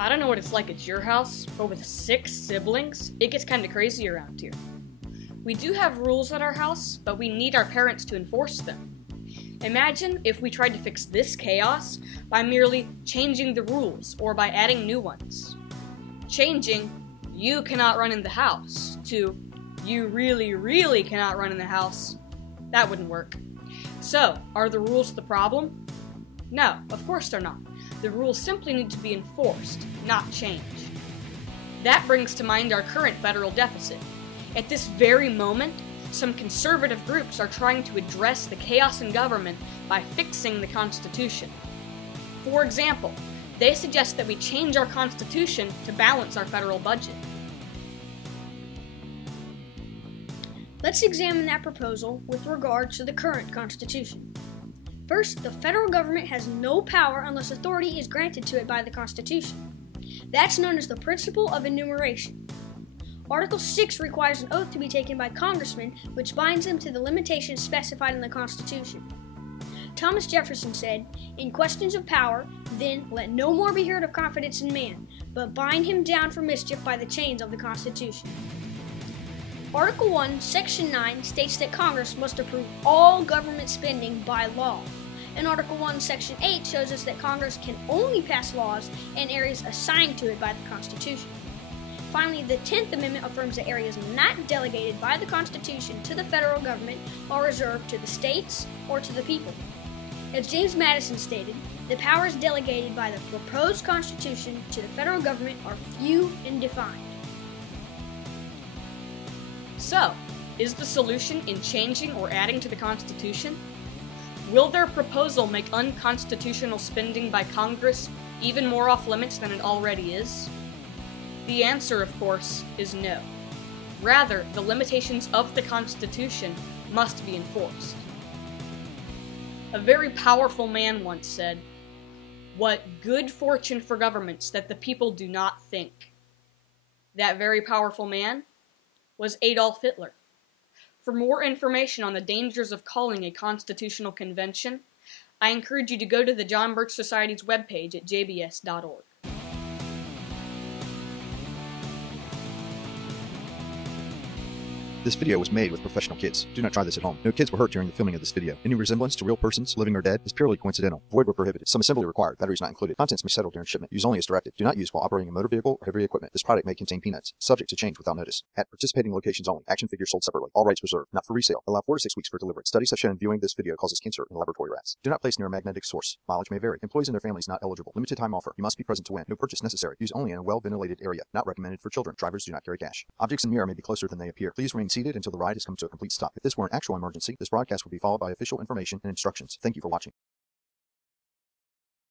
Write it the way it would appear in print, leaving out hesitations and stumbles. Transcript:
I don't know what it's like at your house, but with 6 siblings, it gets kinda crazy around here. We do have rules at our house, but we need our parents to enforce them. Imagine if we tried to fix this chaos by merely changing the rules or by adding new ones. Changing, "you cannot run in the house," to "you really, really cannot run in the house," that wouldn't work. So, are the rules the problem? No, of course they're not. The rules simply need to be enforced, not changed. That brings to mind our current federal deficit. At this very moment, some conservative groups are trying to address the chaos in government by fixing the Constitution. For example, they suggest that we change our Constitution to balance our federal budget. Let's examine that proposal with regard to the current Constitution. First, the federal government has no power unless authority is granted to it by the Constitution. That's known as the principle of enumeration. Article 6 requires an oath to be taken by congressmen, which binds them to the limitations specified in the Constitution. Thomas Jefferson said, "In questions of power, then, let no more be heard of confidence in man, but bind him down for mischief by the chains of the Constitution." Article 1, Section 9 states that Congress must approve all government spending by law. And Article 1, Section 8 shows us that Congress can only pass laws in areas assigned to it by the Constitution. Finally, the 10th Amendment affirms that areas not delegated by the Constitution to the federal government are reserved to the states or to the people. As James Madison stated, the powers delegated by the proposed Constitution to the federal government are few and defined. So, is the solution in changing or adding to the Constitution? Will their proposal make unconstitutional spending by Congress even more off limits than it already is? The answer, of course, is no. Rather, the limitations of the Constitution must be enforced. A very powerful man once said, "What good fortune for governments that the people do not think." That very powerful man was Adolf Hitler. For more information on the dangers of calling a constitutional convention, I encourage you to go to the John Birch Society's webpage at jbs.org. This video was made with professional kids. Do not try this at home. No kids were hurt during the filming of this video. Any resemblance to real persons, living or dead, is purely coincidental. Void where prohibited. Some assembly required. Batteries not included. Contents may settle during shipment. Use only as directed. Do not use while operating a motor vehicle or heavy equipment. This product may contain peanuts. Subject to change without notice. At participating locations only. Action figures sold separately. All rights reserved. Not for resale. Allow 4 to 6 weeks for delivery. Studies have shown viewing this video causes cancer in laboratory rats. Do not place near a magnetic source. Mileage may vary. Employees and their families not eligible. Limited time offer. You must be present to win. No purchase necessary. Use only in a well-ventilated area. Not recommended for children. Drivers do not carry cash. Objects in mirror may be closer than they appear. Please remain seated until the ride has come to a complete stop. If this were an actual emergency, this broadcast would be followed by official information and instructions. Thank you for watching.